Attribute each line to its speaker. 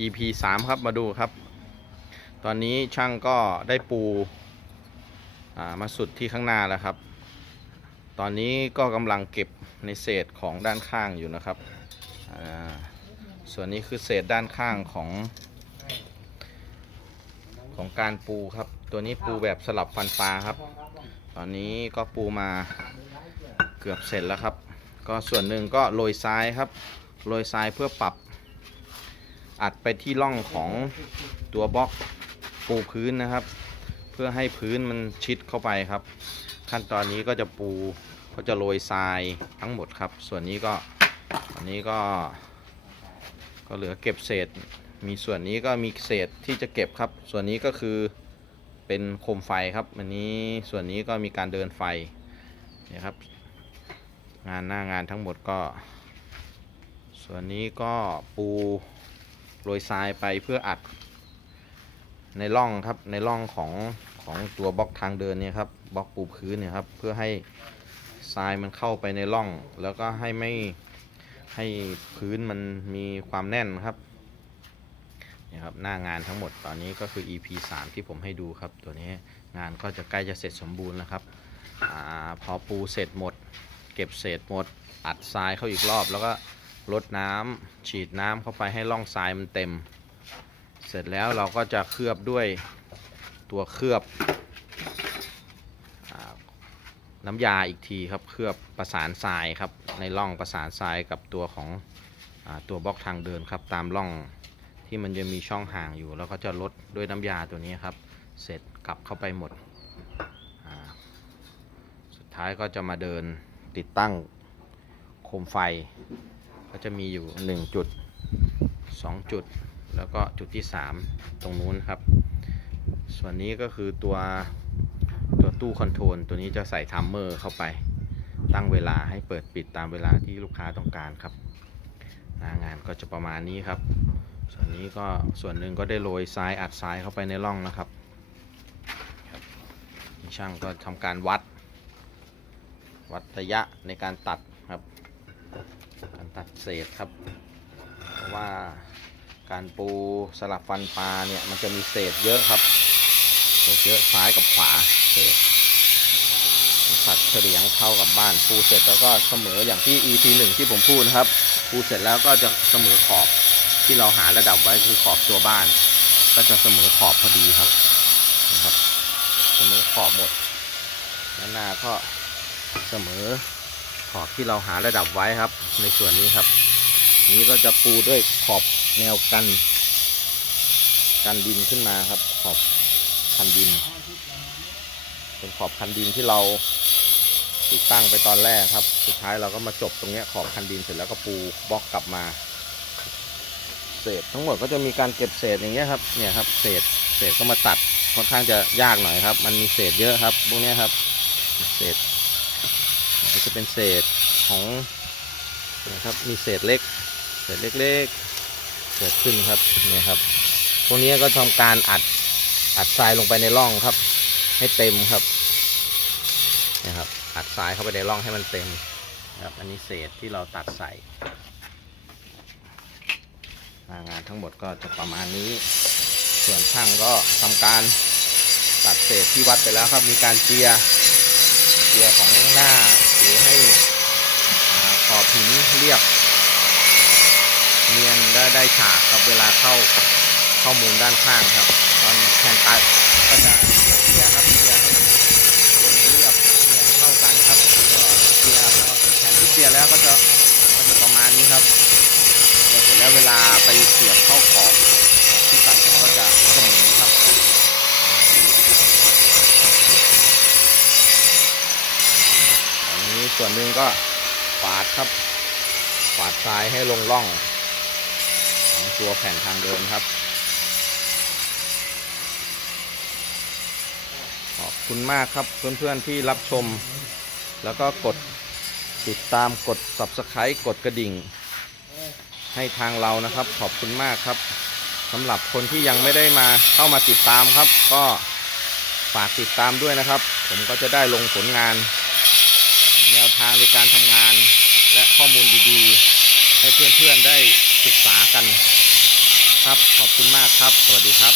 Speaker 1: EP 3 ครับมาดูครับ ตอนนี้ช่างก็ได้ปูมาสุดที่ข้างหน้าแล้วครับ ตอนนี้ก็กำลังเก็บในเศษของด้านข้างอยู่นะครับ ส่วนนี้คือเศษด้านข้างของของการปูครับ ตัวนี้ปูแบบสลับฟันปลาครับ ตอนนี้ก็ปูมาเกือบเสร็จแล้วครับ ก็ส่วนหนึ่งก็โรยทรายครับ โรยทรายเพื่อปรับ อัดไปที่ร่องของตัวบล็อกปูพื้นนะครับ เพื่อให้พื้นมันชิดเข้าไปครับ ขั้นตอนนี้ก็จะปูก็จะโรยทรายทั้งหมดครับ ส่วนนี้ก็อันนี้ก็ ก็เหลือเก็บเศษ มีส่วนนี้ก็มีเศษที่จะเก็บครับ ส่วนนี้ก็คือเป็นโคมไฟครับอันนี้ส่วนนี้ก็มีการเดินไฟนี่ครับ งานหน้างานทั้งหมดก็ ส่วนนี้ก็ปู โรยทรายไปเพื่ออัด ในร่องครับในร่องของของตัวบล็อกทางเดินเนี่ยครับบล็อกปูพื้นเนี่ยครับเพื่อให้ทรายมันเข้าไปในร่อง แล้วก็ให้ไม่ให้พื้นมันมีความแน่นครับนี่ครับหน้างานทั้งหมดตอนนี้ก็คือ EP 3 ที่ผมให้ดูครับ ตัวนี้งานก็จะใกล้จะเสร็จสมบูรณ์แล้วครับอพอปูเสร็จหมด เก็บเศษหมดอัดทรายเข้าอีกรอบแล้วก็ ลดน้ำฉีดน้ำเข้าไปให้ร่องทรายมันเต็ม เสร็จแล้วเราก็จะเคลือบด้วยตัวเคลือบอน้ำยาอีกทีครับเคลือบประสานทรายครับในร่องประสานทรายกับตัวของอตัวบล็อกทางเดินครับตามร่องที่มันจะมีช่องห่างอยู่ แล้วก็จะลดด้วยน้ำยาตัวนี้ครับ เสร็จกลับเข้าไปหมด สุดท้ายก็จะมาเดินติดตั้งโคมไฟ ก็จะมีอยู่ 1 จุด 2 จุด แล้วก็จุดที่ 3 ตรงนู้นครับ ส่วนนี้ก็คือตัวตัวตู้คอนโทรลตัวนี้จะใส่ทัมเมอร์เข้าไป ตั้งเวลาให้เปิดปิดตามเวลาที่ลูกค้าต้องการครับหน้างานก็จะประมาณนี้ครับ ส่วนนี้ก็ส่วนหนึ่งก็ได้โรยทรายอัดทรายเข้าไปในร่องนะครับช่างก็ทำการวัด วัดระยะในการตัด การตัดเศษครับเพราะว่าการปูสลับฟันปลาเนี่ยมันจะมีเศษเยอะครับ เศษเยอะซ้ายกับขวาเศษสัตว์เฉลียงเข้ากับบ้านปูเสร็จแล้วก็เสมออย่างที่ EP หนึ่งที่ผมพูดนะครับปูเสร็จแล้วก็จะเสมอขอบที่เราหาระดับไว้คือขอบตัวบ้าน ก็จะเสมอขอบพอดีครับนะครับ เสมอขอบหมดด้านหน้าก็เสมอ ขอบที่เราหาระดับไว้ครับ ในส่วนนี้ครับ นี้ก็จะปูด้วยขอบแนวกัน กันดินขึ้นมาครับ ขอบคันดิน เป็นขอบคันดินที่เราติดตั้งไปตอนแรกครับ สุดท้ายเราก็มาจบตรงนี้ขอบคันดินเสร็จแล้วก็ปูบล็อกกลับมา เศษทั้งหมดก็จะมีการเก็บเศษอย่างเงี้ยครับ เนี่ยครับ เศษ เศษก็มาตัดค่อนข้างจะยากหน่อยครับ มันมีเศษเยอะครับพวกนี้ครับ เศษ ก็จะเป็นเศษของนะครับมีเศษเล็ก เศษเล็กๆ เกิดขึ้นครับเนี่ยครับพวกนี้ก็ทำการอัดอัดทรายลงไปในร่องครับ ให้เต็มครับนะครับอัดทรายเข้าไปในร่องให้มันเต็มครับอันนี้เศษที่เราตัดใส่งานทั้งหมดก็จะประมาณนี้ ส่วนช่างก็ทำการตัดเศษที่วัดไปแล้วครับ มีการเจียเกียของหน้า รือให้ขอบหินเรียบ เนียนและได้ฉากครับเวลาเข้าข้อมูลด้านข้างครับ ตอนแผ่นตัดก็จะเกียร์ครับเกียร์ให้มันเรียบเนียนเข้ากันครับก็เกียร์พอแผ่นที่เกียร์แล้วก็จะก็จะประมาณนี้ครับเสร็จแล้วเวลาไปเสียบเข้าขอบที่ตัดก็จะเสมอครับ อันนี้ ส่วนหนึ่งก็ปาดครับปาดทรายให้ลงร่องของตัวแผ่นทางเดินครับ ขอบคุณมากครับเพื่อนๆที่รับชม แล้วก็กดติดตามกด subscribe กดกระดิ่ง ให้ทางเรานะครับ ขอบคุณมากครับสำหรับคนที่ยังไม่ได้มาเข้ามาติดตามครับ ก็ฝากติดตามด้วยนะครับ ผมก็จะได้ลงผลงาน แนวทางในการทำงานและข้อมูลดีๆ ให้เพื่อนๆได้ศึกษากัน ครับขอบคุณมากครับ สวัสดีครับ